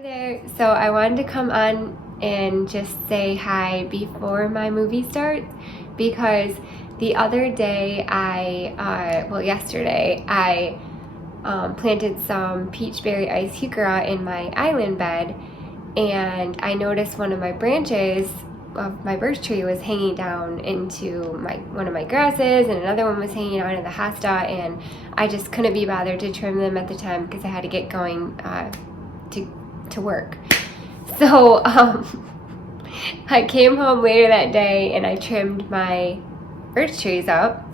Hi there. So I wanted to come on and just say hi before my movie starts because the other day yesterday I planted some peachberry ice heuchera in my island bed, and I noticed one of my branches of my birch tree was hanging down into one of my grasses, and another one was hanging out in the hosta, and I just couldn't be bothered to trim them at the time because I had to get going to work. So I came home later that day and I trimmed my birch trees up,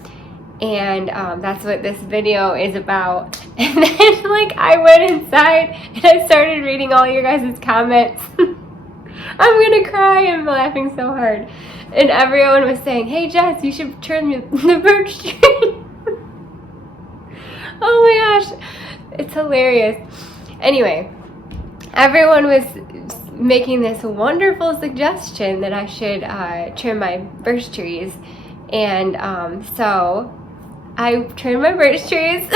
and that's what this video is about. And then I went inside and I started reading all your guys' comments. I'm gonna cry, I'm laughing so hard. And everyone was saying, hey Jess, you should trim the birch tree. Oh my gosh, it's hilarious. Anyway, everyone was making this wonderful suggestion that I should trim my birch trees, and so I trimmed my birch trees.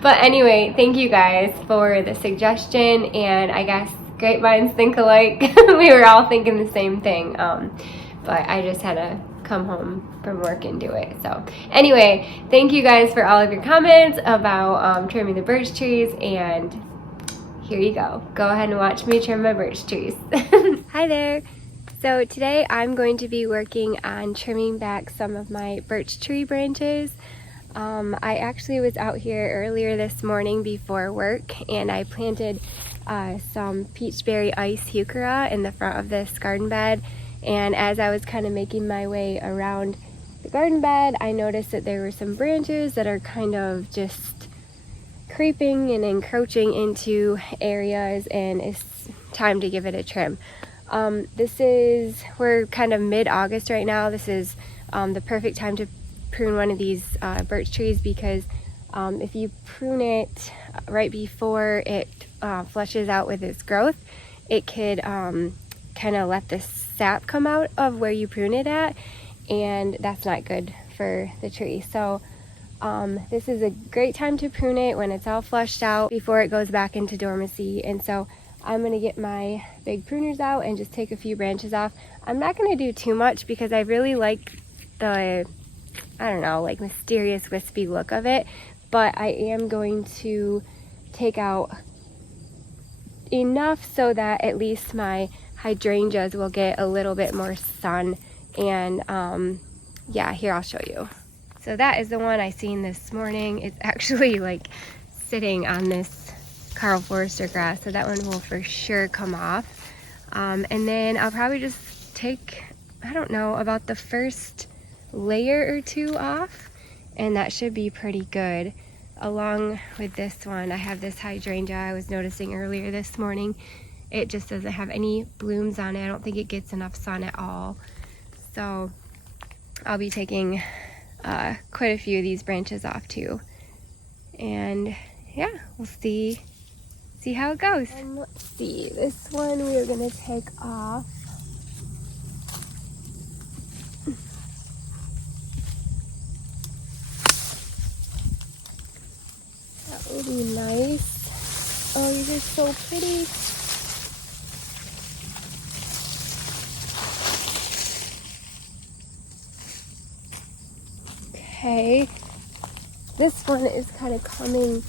But anyway, thank you guys for the suggestion, and I guess great minds think alike. We were all thinking the same thing, but I just had to come home from work and do it. So anyway, thank you guys for all of your comments about trimming the birch trees, and here you go. Go ahead and watch me trim my birch trees. Hi there. So today I'm going to be working on trimming back some of my birch tree branches. I actually was out here earlier this morning before work, and I planted some peachberry ice heuchera in the front of this garden bed. And as I was kind of making my way around the garden bed, I noticed that there were some branches that are kind of just creeping and encroaching into areas, and it's time to give it a trim. We're kind of mid-August right now. This is the perfect time to prune one of these birch trees, because if you prune it right before it flushes out with its growth, it could kind of let the sap come out of where you prune it at, and that's not good for the tree. So this is a great time to prune it when it's all flushed out before it goes back into dormancy. And so I'm going to get my big pruners out and just take a few branches off. I'm not going to do too much because I really like the, mysterious wispy look of it, but I am going to take out enough so that at least my hydrangeas will get a little bit more sun. And yeah, here, I'll show you. So that is the one I seen this morning. It's actually sitting on this Carl Forster grass, so that one will for sure come off. And then I'll probably just take, about the first layer or two off, and that should be pretty good. Along with this one, I have this hydrangea I was noticing earlier this morning. It just doesn't have any blooms on it. I don't think it gets enough sun at all. So I'll be taking quite a few of these branches off too. And yeah, we'll see how it goes. Let's see, this one we are gonna take off. That would be nice. Oh, these are so pretty. Okay, this one is kind of coming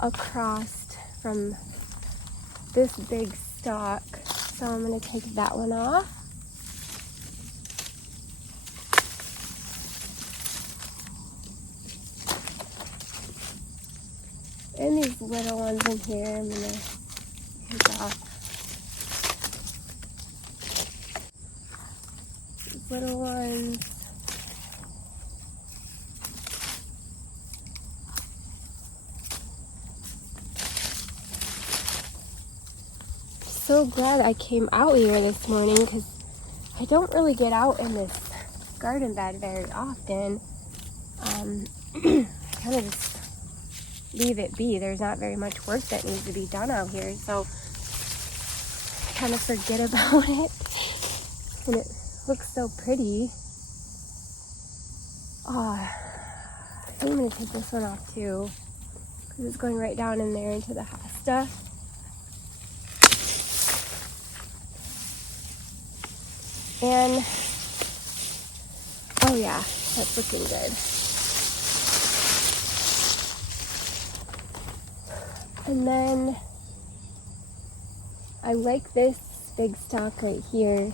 across from this big stalk, so I'm going to take that one off. And these little ones in here, I'm going to take off. These little ones. So glad I came out here this morning because I don't really get out in this garden bed very often. I kind of just leave it be. There's not very much work that needs to be done out here, so I kind of forget about it. And it looks so pretty. I think I'm going to take this one off too, because it's going right down in there into the hosta. And oh yeah, that's looking good. And then I like this big stalk right here,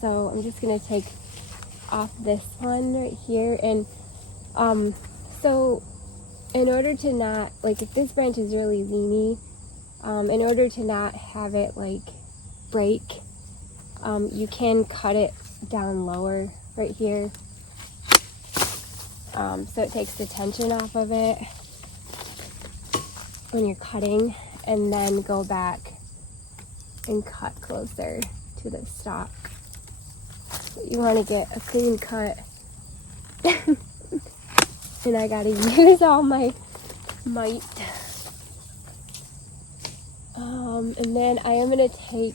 so I'm just gonna take off this one right here. And so in order to not, like, if this branch is really leany, in order to not have it like break, you can cut it down lower right here, so it takes the tension off of it when you're cutting, and then go back and cut closer to the stalk. But you want to get a clean cut. And I gotta use all my might. And then I am gonna take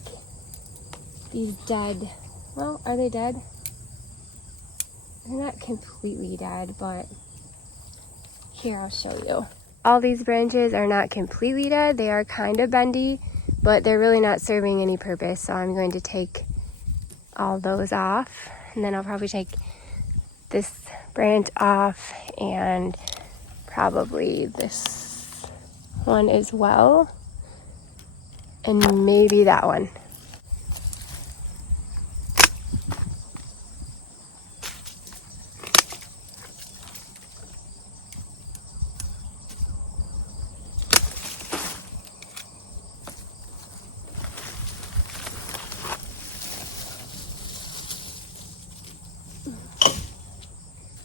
these dead, well, are they dead? They're not completely dead, but here, I'll show you. All these branches are not completely dead. They are kind of bendy, but they're really not serving any purpose. So I'm going to take all those off, and then I'll probably take this branch off and probably this one as well, and maybe that one.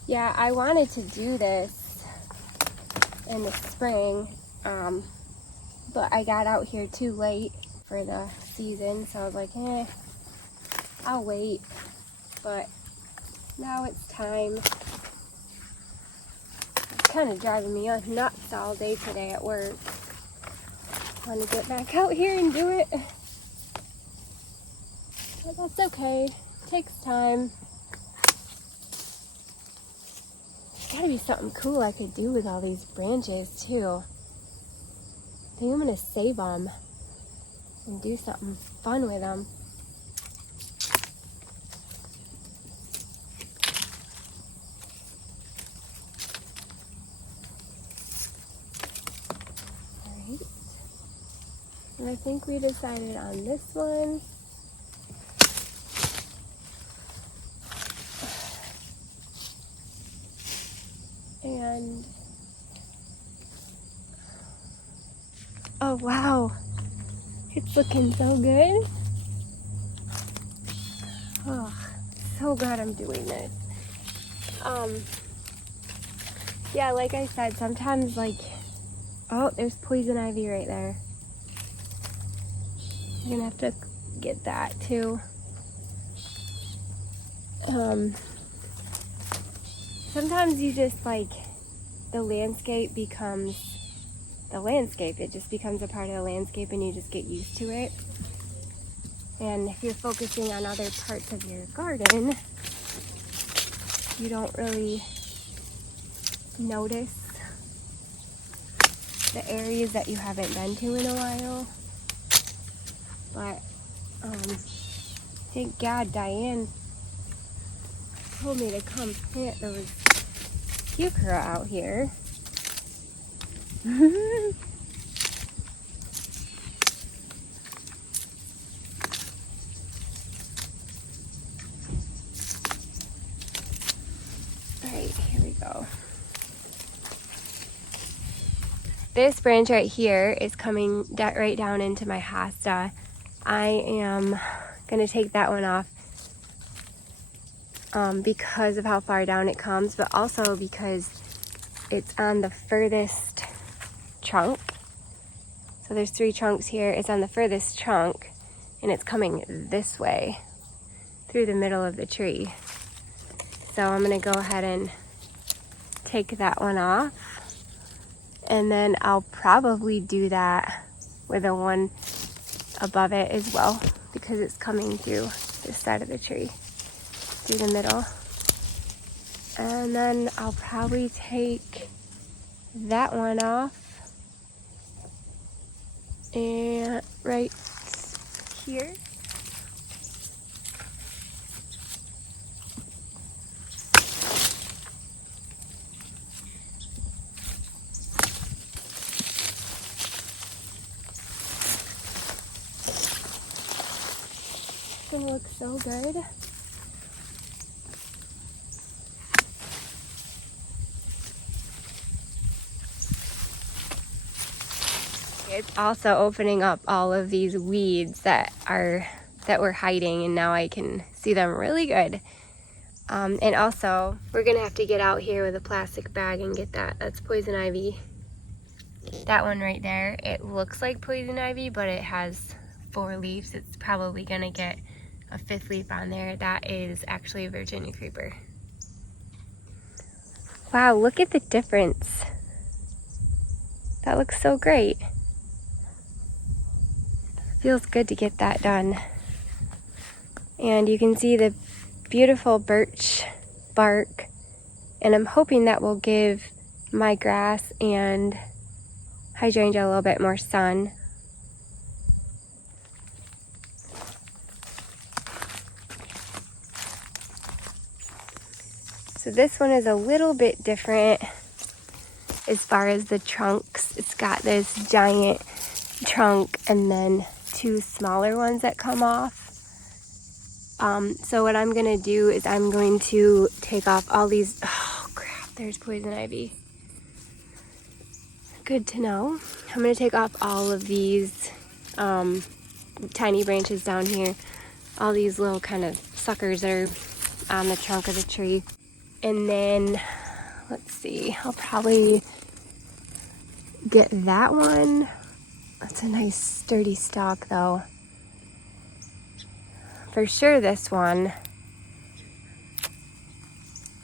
Yeah, I wanted to do this in the spring, but I got out here too late for the season, so I was like, I'll wait. But now it's time. It's kind of driving me nuts all day today at work. I want to get back out here and do it, but that's okay. It takes time. Gotta be something cool I could do with all these branches too. I think I'm gonna save them and do something fun with them. Alright. And I think we decided on this one. And oh wow, it's looking so good. Oh, so glad I'm doing this. Yeah, like I said, sometimes like, oh, there's poison ivy right there. I'm gonna have to get that too. Sometimes you just like, the landscape becomes the landscape. It just becomes a part of the landscape and you just get used to it. And if you're focusing on other parts of your garden, you don't really notice the areas that you haven't been to in a while. But thank God Diane told me to come plant those heuchera out here. Alright, here we go. This branch right here is coming right down into my hosta. I am going to take that one off because of how far down it comes, but also because it's on the furthest trunk. So there's 3 trunks here. It's on the furthest trunk, and it's coming this way through the middle of the tree. So I'm going to go ahead and take that one off, and then I'll probably do that with the one above it as well, because it's coming through this side of the tree, through the middle. And then I'll probably take that one off, and right here. gonna look so good. It's also opening up all of these weeds that were hiding, and now I can see them really good. And also, we're gonna have to get out here with a plastic bag and get that. That's poison ivy. That one right there, it looks like poison ivy, but it has 4 leaves. It's probably gonna get a 5th leaf on there. That is actually a Virginia creeper. Wow, look at the difference. That looks so great. Feels good to get that done. And you can see the beautiful birch bark, and I'm hoping that will give my grass and hydrangea a little bit more sun. So this one is a little bit different as far as the trunks. It's got this giant trunk and then 2 smaller ones that come off. So what I'm gonna do is I'm going to take off all these, oh crap, there's poison ivy. Good to know. I'm gonna take off all of these tiny branches down here, all these little kind of suckers that are on the trunk of the tree. And then, let's see, I'll probably get that one. That's a nice sturdy stalk though. For sure this one.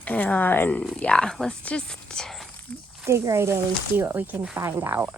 And yeah, let's just dig right in and see what we can find out.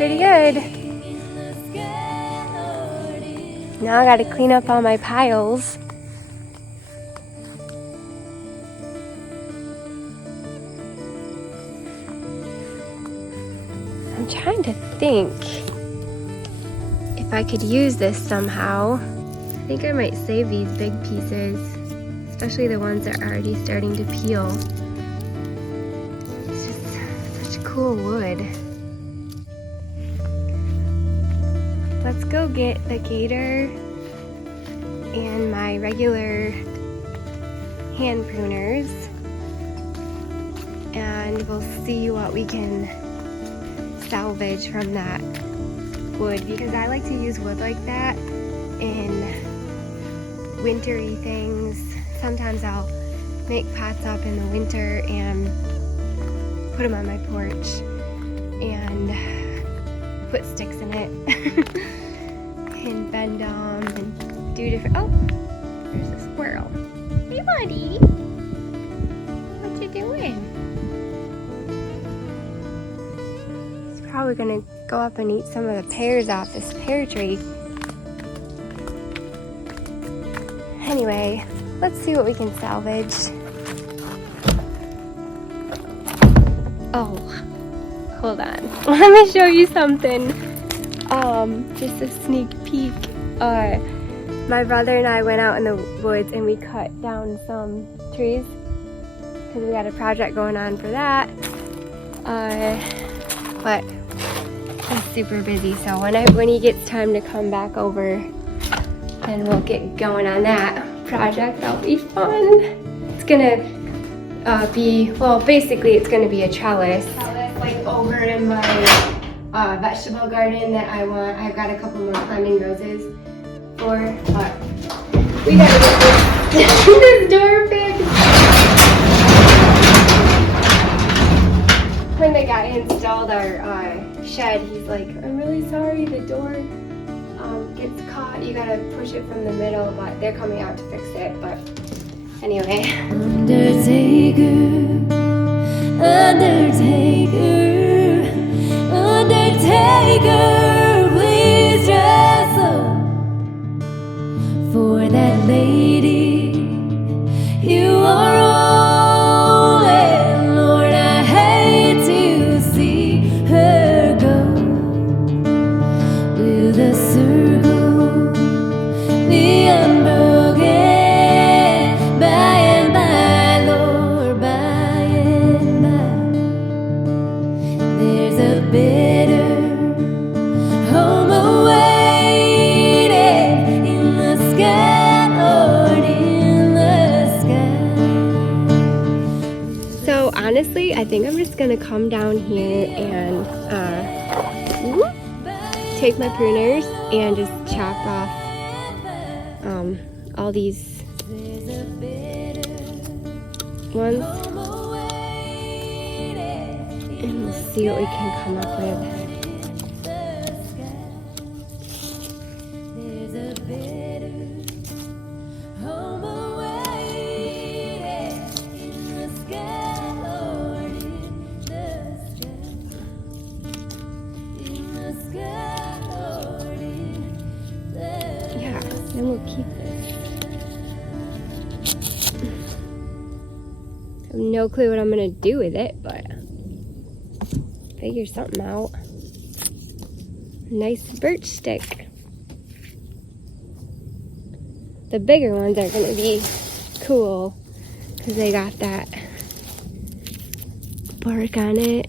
pretty good. Now I gotta clean up all my piles. I'm trying to think if I could use this somehow. I think I might save these big pieces, especially the ones that are already starting to peel. It's just such cool wood. Let's go get the gator and my regular hand pruners, and we'll see what we can salvage from that wood, because I like to use wood like that in wintry things. Sometimes I'll make pots up in the winter and put them on my porch and put sticks in it and bend them and do different. Oh, there's a squirrel. Hey buddy, what you doing? He's probably gonna go up and eat some of the pears off this pear tree. Anyway, let's see what we can salvage. Oh, hold on. Let me show you something. Just a sneak peek. My brother and I went out in the woods and we cut down some trees because we got a project going on for that. But he's super busy, so when he gets time to come back over, then we'll get going on that project. That'll be fun. It's gonna be, well, basically it's gonna be a trellis. Like over in my vegetable garden that I want. I've got a couple more climbing roses for, but we gotta get this door fixed. When the guy installed our shed, he's like, I'm really sorry, the door gets caught. You gotta push it from the middle, but they're coming out to fix it. But anyway. Undertaker, please wrestle for that lady you are rolling. Lord, I hate to see her go with a circle, the unbroken, by and by, Lord, by and by. There's a better home awaiting in the sky, Lord, in the sky. So honestly, I think I'm just gonna come down here and take my pruners and just chop off all these ones, and we'll see what we can come up with. Yeah, then we'll keep this. I have no clue what I'm gonna do with it, but figure something out. Nice birch stick. The bigger ones are gonna be cool because they got that bark on it.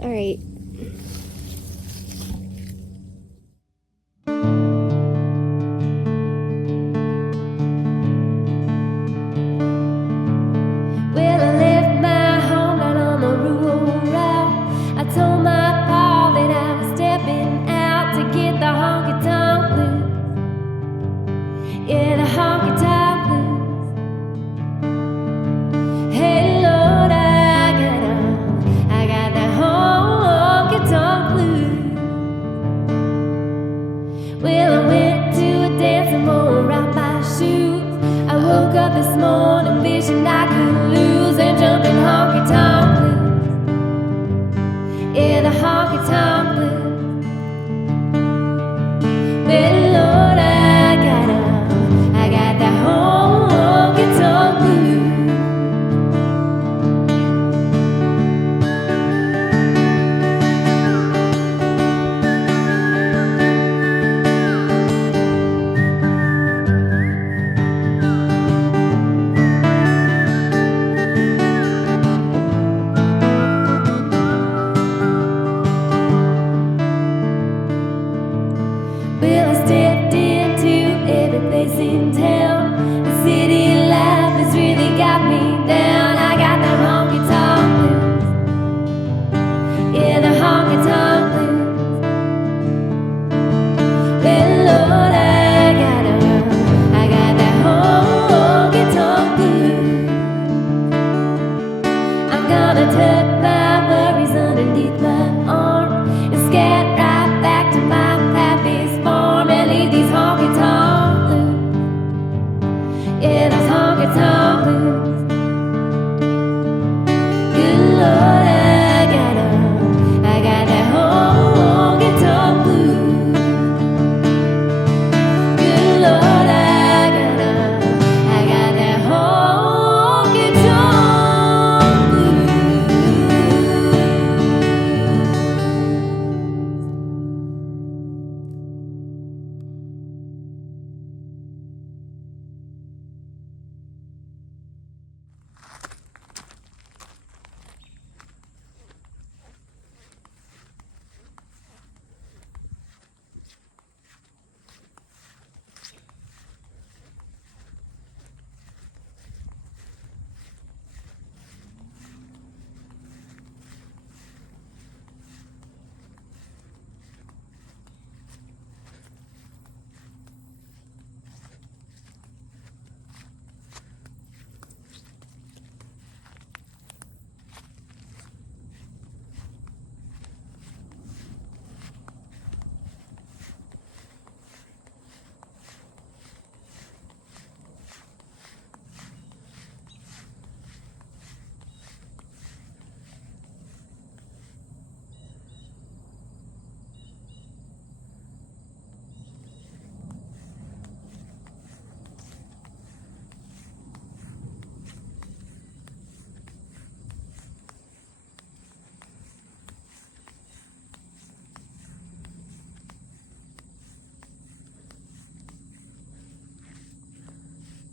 All right. Well, I left my home out on the rural route. I told my pa that I was stepping out to get the honky-tonk blues. Yeah, the honky-tonk blues. Hey Lord, I got that honky-tonk blues. Well, I went to a dance and wore out my shoes. I woke up this morning wishing I could lose and jump in honky-tonk blues. Yeah, the honky-tonk blues. Well, Lord, I got that honky-tonk blues. Well, I stepped into every place in town. The city life has really got me down. I got the honky-tonk blues. Yeah, the honky-tonk blues. Well, Lord, I got that honky-tonk blues. I'm gonna tuck my worries underneath my arm and scat right back to my pappy's farm and leave these honky-tonk blues. Yeah, those honky-tonk blues. Good Lord, I got that honky-tonk blues. Good Lord, I got that honky-tonk blues.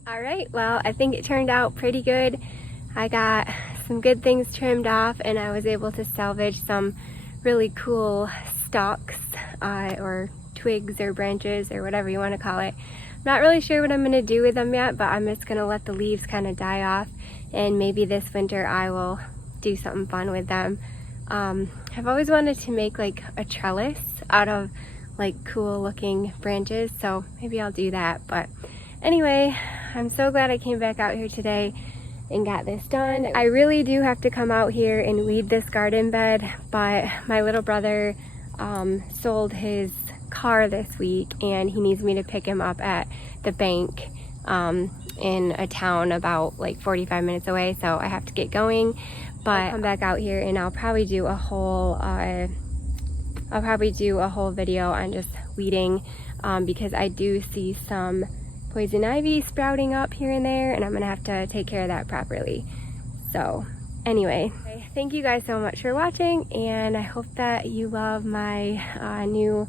All right, well, I think it turned out pretty good. I got some good things trimmed off and I was able to salvage some really cool stalks or twigs or branches or whatever you want to call it. I'm not really sure what I'm going to do with them yet, but I'm just going to let the leaves kind of die off, and maybe this winter I will do something fun with them. I've always wanted to make like a trellis out of like cool looking branches, so maybe I'll do that. But anyway, I'm so glad I came back out here today and got this done. I really do have to come out here and weed this garden bed, but my little brother sold his car this week and he needs me to pick him up at the bank in a town about like 45 minutes away, so I have to get going. But I'll come back out here and I'll probably do a whole video on just weeding because I do see some poison ivy sprouting up here and there, and I'm gonna have to take care of that properly. So anyway, thank you guys so much for watching, and I hope that you love my new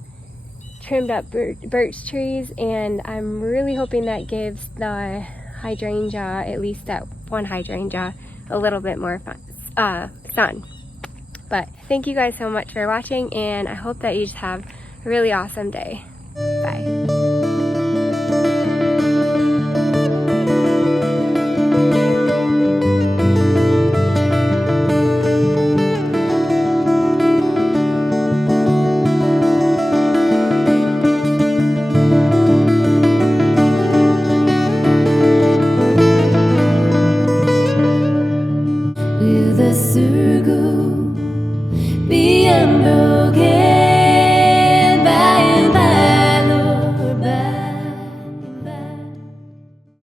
trimmed up birch trees, and I'm really hoping that gives the hydrangea, at least that one hydrangea, a little bit more sun. But thank you guys so much for watching, and I hope that you just have a really awesome day. Bye.